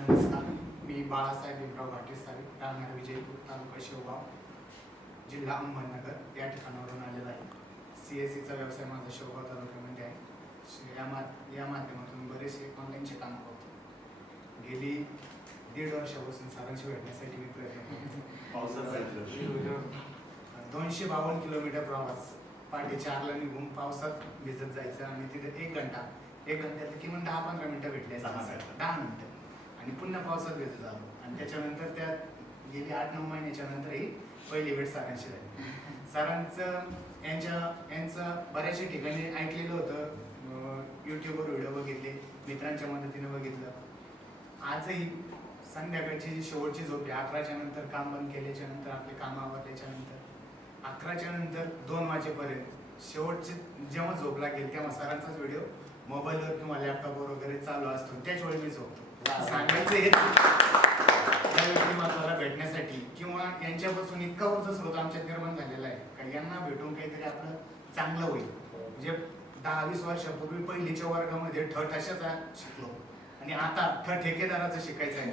नमस्कार. मी बाळासाहेब भीमराव भाटेसाहेब राहणार विजयपूर तालुका शेवगाव जिल्हा अहमदनगर या ठिकाणावरून आलेला आहे. सी एस सीचा व्यवसाय माझा शेवगाव तालुक्यामध्ये आहे. या मा या माध्यमातून बरेचसे ऑनलाईनचे काम करतो. गेली दीड वर्षापासून सारांश भेटण्यासाठी मी प्रयत्न दोनशे बावन्न किलोमीटर प्रवास. पहाटे चारला निघून पावसात भिजत जायचं आणि तिथे एक घंटा एक घंट्यात किमान दहा पंधरा मिनिटं भेटले. दहा मिनिटं. आणि पुन्हा पावसात भिजत झालो आणि त्याच्यानंतर त्या गेली आठ नऊ महिन्याच्या नंतर ही पहिली भेट सरांशी झाली. सरांचं यांच्या यांचं बऱ्याचशा ठिकाणी ऐकलेलं होतं. युट्यूबवर व्हिडिओ बघितले मित्रांच्या मदतीने बघितलं. आजही संध्याकाळची जी शेवटची झोप आहे अकराच्या नंतर काम बंद केल्याच्यानंतर आपले काम आवरल्याच्या नंतर अकराच्या नंतर दोन वाजेपर्यंत शेवटचे जेव्हा झोप लागेल तेव्हा सरांचाच व्हिडिओ मोबाईलवर किंवा लॅपटॉपवर वगैरे चालू असतो. त्याच वेळी मी झोपतो. सांगायचं हेच त्या व्यक्तिमत्वाला भेटण्यासाठी किंवा यांच्यापासून इतका ऊर्जा स्रोत आमच्यात निर्माण झालेला आहे का यांना भेटून काहीतरी आपलं चांगलं होईल. म्हणजे दहा वीस वर्षापूर्वी पहिलीच्या वर्गामध्ये ठ ठशाचा शिकलो. आणि आता ठ ठेकेदाराचं शिकायचं आहे.